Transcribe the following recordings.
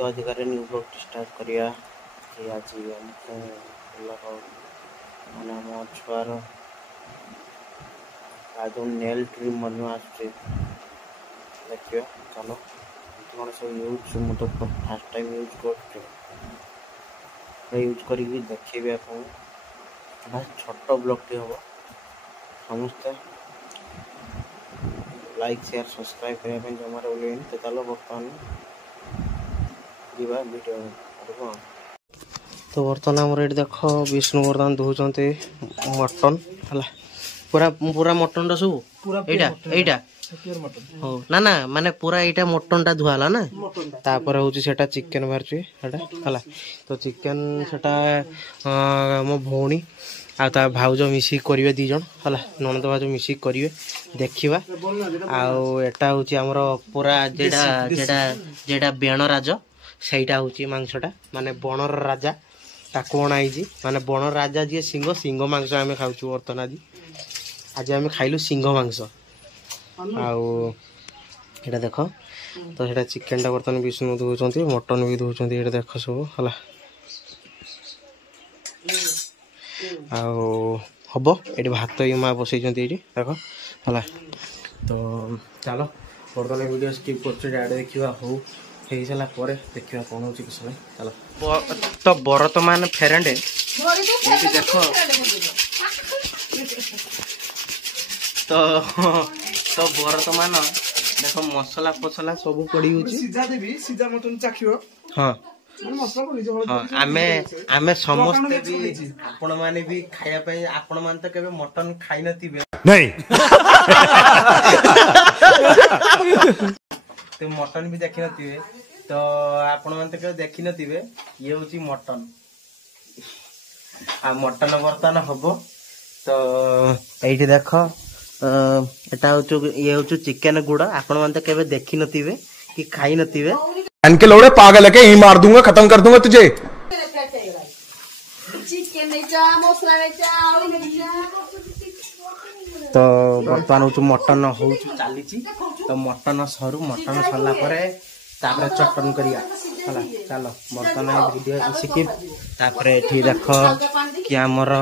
तो अधिकार new blog start करिया कि आज हमको माने मो छुआर आज नेल ट्रिमर में आसुचे देखियो चलो कौन सब यूज मु तो फर्स्ट टाइम यूज कर यूज करी देखिए आपको भाई छोट ब्लॉग टी हम समस्ते लाइक शेयर सब्सक्राइब करने जमार बोलें तो चलो बर्तमान जीवा वीडियो कौन तो बर्तमान आम ये देख विष्णुवर्धन दूसर मटन है पूरा पूरा मटन सब एटा हो ना ना माने पूरा एटा मटन टा धुआला ना तापर होची सेटा चिकन बाहरची एटा हला तो चिकन सेटा मो भौणी आ ता भाउज मिसी करिवे दी जण हला ननद भाउज मिसी करिवे देखिबा आउ एटा होची हमरो पूरा जेडा जेडा जेडा बेण राज सेटा होची मांसटा माने बनर राजा ताको अणाइजी माने बनर राजा जे सिंह सिंह मांस आमे खाउछु वर्तन आज आमे खाइलु सिंह मांस आउ एटा देखो तो सेटा चिकन टा वर्तन विष्णु दोचंती मटन भी दोचंती एटा देखो सब हला आउ हबो एटी भात माँ बसई ये देख है तो चलो बर्तमान वीडियो स्किप कर देखा हो सारा पर देखा कौन हो चलो तो बर्तमान फेरेंडे देख तो तो बर्तमान देख मसला फसला सब पड़ी हाँ आमे आमे समस्त भी आपण माने भी खाया पे आपण मान तो केबे मटन खाइ नथिबे नहीं तो मटन भी देखि नथिबे तो आपण मान तो केबे देखि नथिबे ये होची मटन आ मटन बर्तन हबो तो एठी देखो एटा होचु ये होचु चिकन गुड़ा आपण मान तो केबे देखि नथिबे कि खाइ नथिबे इनके लोड़े पागल है के ही मार दूंगा खत्म कर दूंगा तुझे तो बर्तमान हूँ मटन हो चली तो मटन सरू मटन सरला तापर चटन करिया हला चलो बर्तमान वीडियो शिखी तापर एठी देख कि आमर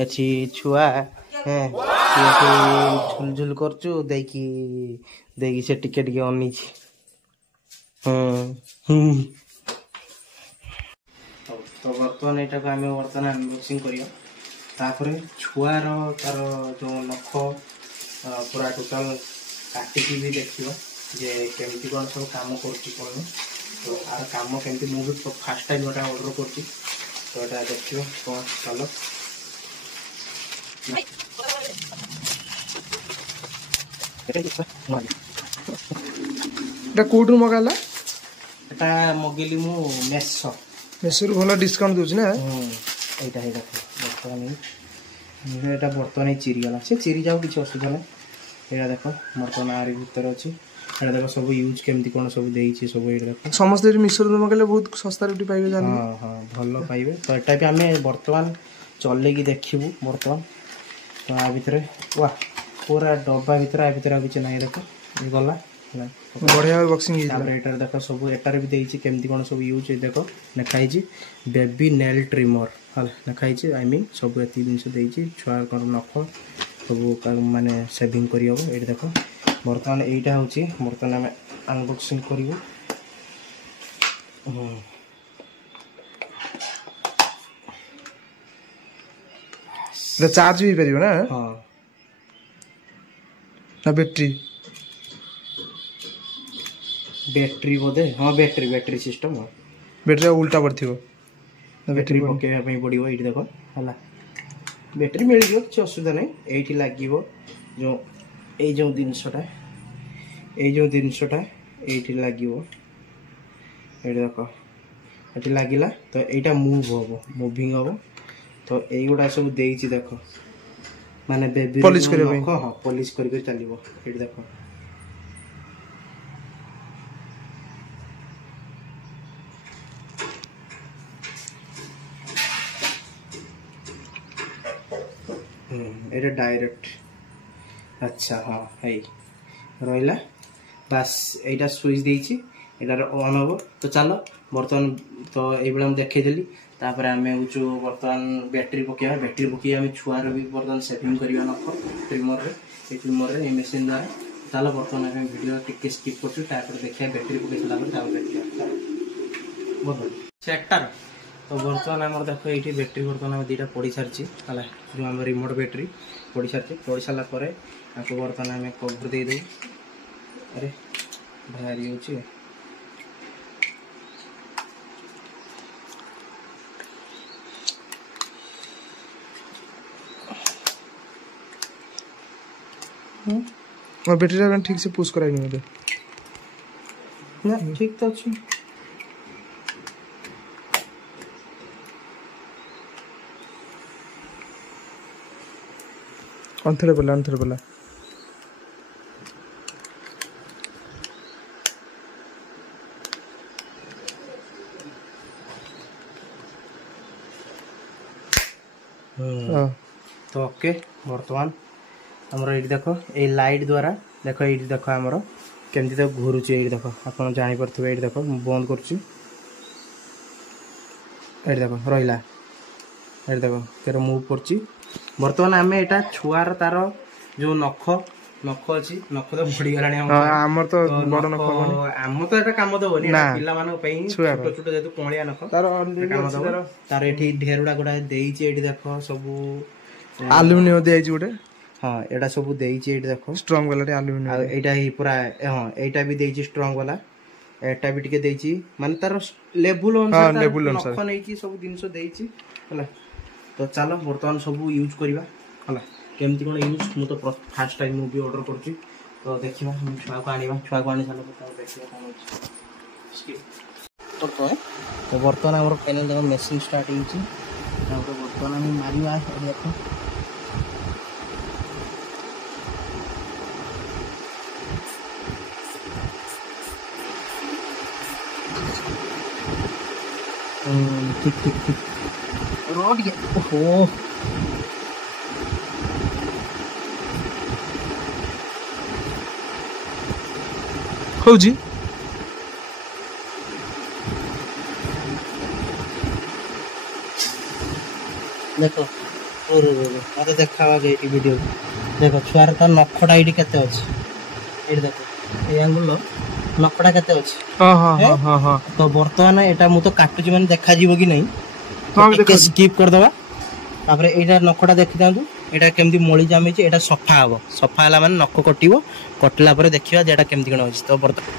एठी छुआ हैं झुल झुल करचु देकी देकी से टिके टिके अनीची तो बर्तमान यहाँ को आम बर्तमान अनबॉक्सिंग करिया छुआर तार जो नख पूरा टोटाल काटिकी भी देखियो जे केमती कौन सब काम करछि कोन तो आर काम केमती मु भी फर्स्ट टाइम गोटा ऑर्डर करछि तो एटा देखियो कौन चलो एटा कोड मगाला एटा मगेली मु मेसो मेसो भलो डिस्काउंट दोछ ना एटा हे देखो बर्तमान एटा बर्तमान चिरी गला से चिरी जाऊ किछ असुविधा ना एटा देखो बर्तमान आरी भीतर अछि एटा देखो सब यूज केमती कोन सब देई छी सब एटा देखो समस्त मिश्र मगले बहुत सस्ता रेट पाइबे जानि हां हां भलो पाइबे तो एटा भी हमें बर्तमान चले की देखिबू बर्तमान तो आ भीतर वाह पूरा डब्बा भीतर आ भीतर किछ नाही देखो ये गला बढ़िया बॉक्सिंग एटार देखो सब एटार भी देइछि केमती कोन सब यूज देखो लिखाई छी बेबी नेल ट्रिमर हल लिखाई छी आई मीन सब एती दिन से देइछि छुआ कर नख सब माने सेविंग करियो एटा देखो बर्तमान एटा होछि बर्तमान हम अनबॉक्सिंग करियो द चार्ज भी परियो ना हां ना बैटरी बैटरी बोधे हाँ बैटरी सिस्टम हाँ बैटरी उल्टा पड़थिबो बैटरी पकेया पई पड़िबो एठी देखो हला बैटरी मिल जियो किछ असुविधा नै एठी लागिबो जो ए जो दिनसटा एठी लागिबो एठी देखो एठी लागिला तो एटा मूव होबो मूविंग होबो तो एगुडा सब देइछि देखो माने बेबी पॉलिश करबो हां पॉलिश करके चलिबो एठी देखो एटा डायरेक्ट अच्छा हाँ है रहा बस यहाँ स्विच देती एटार ऑन हम तो चलो बर्तमान तो ये मुझे देखी तापर आम हूँ बर्तमान बैटेरी पकड़ा बैटेरी पकई आम छुआर भी बर्तमान सेविंग करवा नख ट्रिमर ये मेसीन द्वारा चलो बर्तमान आम वीडियो टिके स्किप कर देखिए बैटेरी पकई सारा देखिए सेक्टर तो बर्तमान आम देख ये बैटेरी बर्तमान आम दुटा पड़ सारी है जो आम रिमोट बैटेरी पड़ सारी पड़ सारापर आपको बर्तमान आम कवर देदे अरे बाहरी हो बैटरी ठीक से पुश कराई नहीं ना ठीक तो अच्छी अंथड़े बोला तो ओके बर्तमान हमर ये देख ये लाइट द्वारा देख ये देख आमर केमती तो घूरुची ये देख आप जापे ये देख बंद करुच्ची देख रहा ये देख तेरे मुव कर बर्तमान आम यहाँ छुआर तार जो नख अच्छी नख तो बढ़ीगला आमर तो बड़ नख आम तो यहाँ कम दबनी पिला छोट छोट जेहतु कलिया नख तार ये ढेरुड़ा गुड़ा देखे देख सब आलुमिनियम दिया गोटे हाँ यहाँ सब देखे देख स्ट्रॉन्ग वाला आलुमिनियम यहाँ पूरा हाँ यहाँ भी देची स्ट्रॉन्ग वाला एटा भी टिके देची माने तार लेवल अनुसार नख नहीं सब जिनस देची है तो चलो बर्तमान सब यूज करवा है केमती कौन यूज मु तो फास्ट टाइम मुझे ऑर्डर करुच्ची तो देखा छुआ को आने छुआ को आनी सारा देखा कौन तो बर्तमान आम फाइनाल देख मेसीन स्टार्ट होती बर्तमान आम मारिवा देख ठीक ठीक ठीक रोड के ओहो होजी देखो मत देखा वीडियो देख छुआर तो नखटा ये केते अच्छे ये देख ये आंगुल नखटा केते अच्छे तो बर्तमान यहाँ मुझे काटुची मैंने देखा कि नहीं स्किप करदे तापर यहाँ नखटा देखी था यहाँ केमती मली जमी यहाँ सफा हम सफा है मैंने नख कटो कटला देखा जेटा केमती कौन अच्छे तो बर्तमान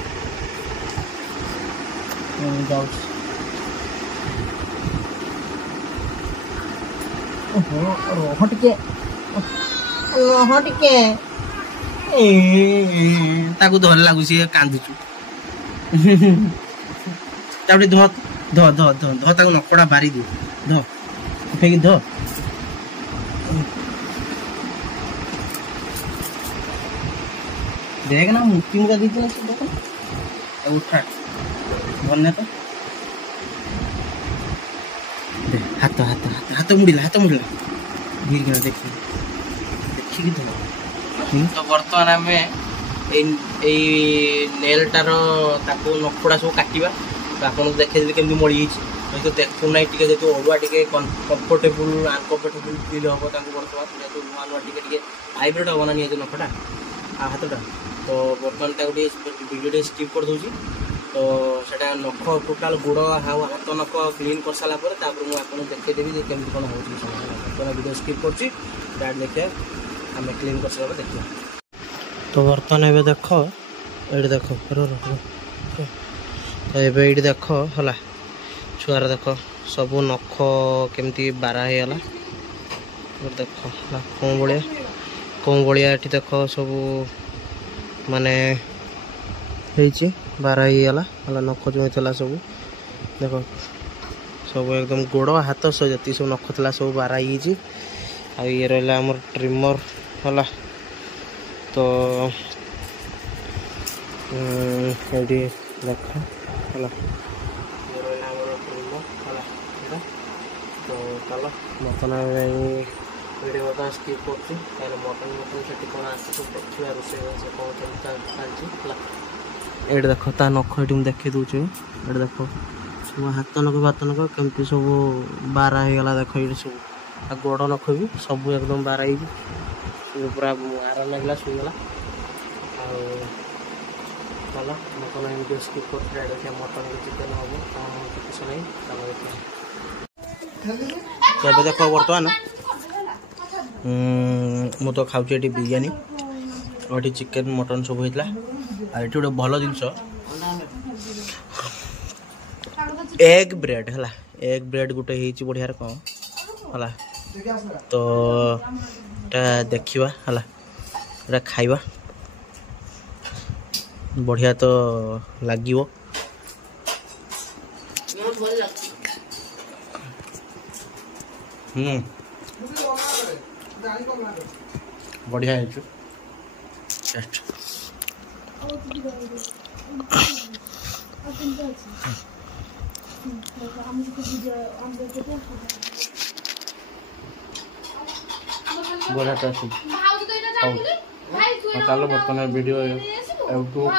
धर लगुच कांदुचु ध ध ध ध ध नकड़ा बारी दे ध फेंक ध देख ना मुक्ति मुका दी उठा बन्ने तो हाथ हाथ हाथ हाथ मुड़िला धीरे देखिए देखिए तो बर्तमान आम नेलटार नखड़ा सब काटा तो आपको देखिए केमती मड़ी तो देखुना टे जो अड़ुआ टे कम्फर्टेबल अनकम्फर्टेबल फिल हम बर्तमान जेहतु नुआ नुआ टे हाइब्रिड हम ना निहत नखटा हाथटा तो बर्तमान वीडियो स्किप कर दूसरी तो सेटा नख टोटाल गोड़ हाथ नख क्लीन कर सारापर मुझे देखदेवी केमती कौन हो वीडियो स्किप कर देखिए आम क्लीन कर सारा देखिए तो बर्तमान ये देख ये देख तो ये देख है छुआर देख सब नख केमती बारा होगा देख कौन भाया ये देख सब माने बारा होगा नख जो होता सब देख सब एकदम गोड़ हाथ सब जी सब नख था सब बारा ये रहा आम ट्रिमर है तो ये देख है तो चलो मटन वीडियो बता स्किप कर मटन से कौन आसा रोसे कौन चलती ये देख ता नख ये देखे दूचे ये देख हाथ नख केमती सब बारा हो गला देख ये सब गोड़ नख भी सब एकदम बारा पूरा आराम लगला शुगला चलो मटन एमती स्किप कर मटन चिकेन हम किसी नहीं चलो देख बर्तमान मु तो खाऊँ ये बिरियानी और ये चिकेन मटन सब होता है ये गोटे भल जिनस एग ब्रेड है एग ब्रेड गोटे बढ़िया कौन है तो देखा है खाइबा बढ़िया तो लगे बढ़िया है बढ़िया टेस्ट चलो बर्तमान वीडियो यूट्यूब